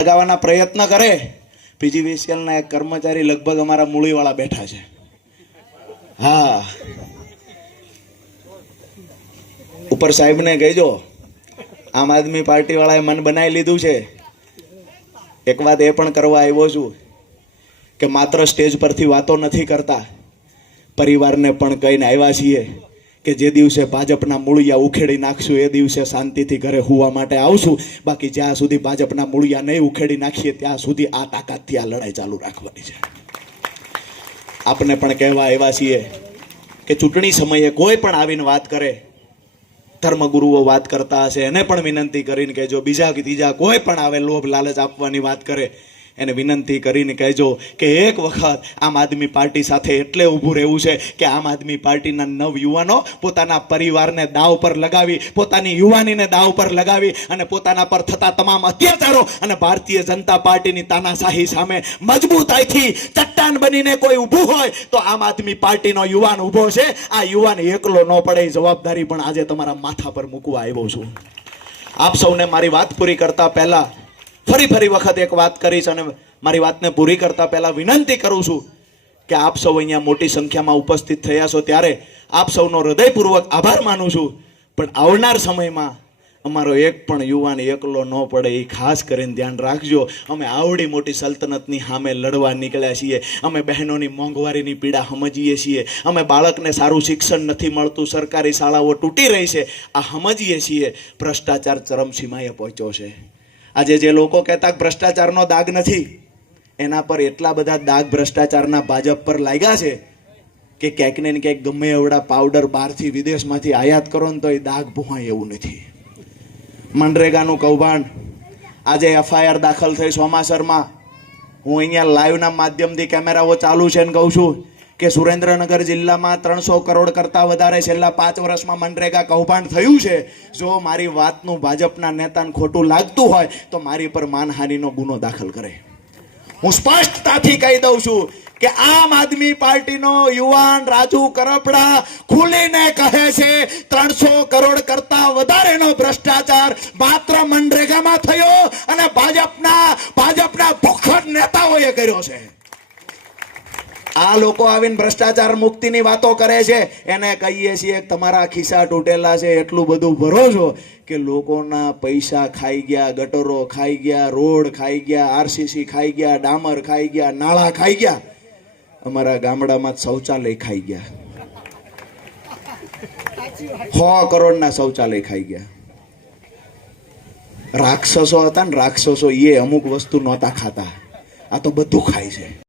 લગાવવાના પ્રયત્ન કરે. PGVCL ના એક કર્મચારી લગભગ અમારા મૂળીવાળા બેઠા છે. હા, ઉપર સાહેબને કહેજો, આમ આદમી પાર્ટી વાળાએ મન બનાવી લીધું છે. એક વાત એ પણ કરવા આવ્યો છું કે માત્ર સ્ટેજ પરથી વાતો નથી કરતા, પરિવારને પણ કહીને આવ્યા છીએ કે જે દિવસે ભાજપના મૂળિયા ઉખેડી નાખશું એ દિવસે શાંતિથી ઘરે હોવા માટે આવશું. બાકી જ્યાં સુધી ભાજપના મૂળિયા નહીં ઉખેડી નાખીએ ત્યાં સુધી આ તાકાતથી આ લડાઈ ચાલુ રાખવાની છે. આપને પણ કહેવા આવ્યા છીએ કે ચૂંટણી સમયે કોઈ પણ આવીને વાત કરે, ધર્મગુરુઓ વાત કરતા હશે એને પણ વિનંતી કરીને કહેજો, બીજા કે ત્રીજા કોઈ પણ આવે લોભ લાલચ આપવાની વાત કરે એને વિનંતી કરીને કહેજો કે એક વખત આમ આદમી પાર્ટી સાથે એટલે ઊભું રહેવું છે કે આમ આદમી પાર્ટીના નવ યુવાનો પોતાના પરિવારને દાવ પર લગાવી, પોતાની યુવાનીને દાવ પર લગાવી અને પોતાના પર થતા તમામ અત્યાચારો અને ભારતીય જનતા પાર્ટીની તાનાશાહી સામે મજબૂતાઈથી ચટ્ટાન બનીને કોઈ ઊભું હોય તો આમ આદમી પાર્ટીનો યુવાન ઊભો છે. આ યુવાન એકલો ન પડે એ જવાબદારી પણ આજે તમારા માથા પર મૂકવા આવ્યો છું. આપ સૌને મારી વાત પૂરી કરતા પહેલા ફરી વખત એક વાત કરીશ અને મારી વાતને પૂરી કરતા પહેલા વિનંતી કરું છું કે આપ સૌ અહીંયા મોટી સંખ્યામાં ઉપસ્થિત થયા છો ત્યારે આપ સૌનો હૃદયપૂર્વક આભાર માનું છું. પણ આવનાર સમયમાં અમારો એક પણ યુવાન એકલો ન પડે એ ખાસ કરીને ધ્યાન રાખજો. અમે આવડી મોટી સલ્તનતની સામે લડવા નીકળ્યા છીએ. અમે બહેનોની મોંઘવારીની પીડા સમજીએ છીએ. અમે બાળકને સારું શિક્ષણ નથી મળતું, સરકારી શાળાઓ તૂટી રહી છે, આ સમજીએ છીએ. ભ્રષ્ટાચાર ચરમસીમાએ પહોંચ્યો છે. આજે જે લોકો કહેતા ભ્રષ્ટાચારનો દાગ નથી, એના પર એટલા બધા દાગ ભ્રષ્ટાચારના ભાજપ પર લાગ્યા છે કે ક્યાંક ને ક્યાંક ગમે એવડા પાવડર બહારથી વિદેશમાંથી આયાત કરો ને તો એ દાગ ભૂહાય એવું નથી. મનરેગાનું કૌભાંડ, આજે FIR દાખલ થઈ સોમાસરમાં. હું અહીંયા લાઈવના માધ્યમથી કેમેરાઓ ચાલુ છે ને કહું છું કે સુરેન્દ્રનગર જિલ્લામાં 300 કરોડ કરતાં વધારે છેલ્લા 5 વર્ષમાં મનરેગા કૌભાંડ થયું છે. જો મારી વાતનું ભાજપના નેતાને ખોટું લાગતું હોય તો મારી પર માનહાનિનો ગુનો દાખલ કરે. હું સ્પષ્ટતાથી કહી દઉં છું કે આમ આદમી પાર્ટીનો યુવાન રાજુ કરપડા ખુલીને કહે છે 300 કરોડ કરતાં વધારેનો ભ્રષ્ટાચાર માત્ર મનરેગામાં થયો અને ભાજપના ભૂખડ નેતાઓએ કર્યો છે. આ લોકો આવીને ભ્રષ્ટાચાર મુક્તિની વાતો કરે છે. એને કહીએ છીએ તમારા ખિસ્સા તૂટેલા છે, એટલું બધું ભરો છો કે લોકોના પૈસા ખાઈ ગયા, ગટરો ખાઈ ગયા, રોડ ખાઈ ગયા, RCC ખાઈ ગયા, ડામર ખાઈ ગયા, નાળા ખાઈ ગયા, અમારા ગામડામાં શૌચાલય ખાઈ ગયા. 100 કરોડના શૌચાલય ખાઈ ગયા. રાક્ષસો હતા ને રાક્ષસો, એ અમુક વસ્તુ નહોતા ખાતા, આ તો બધું ખાય છે.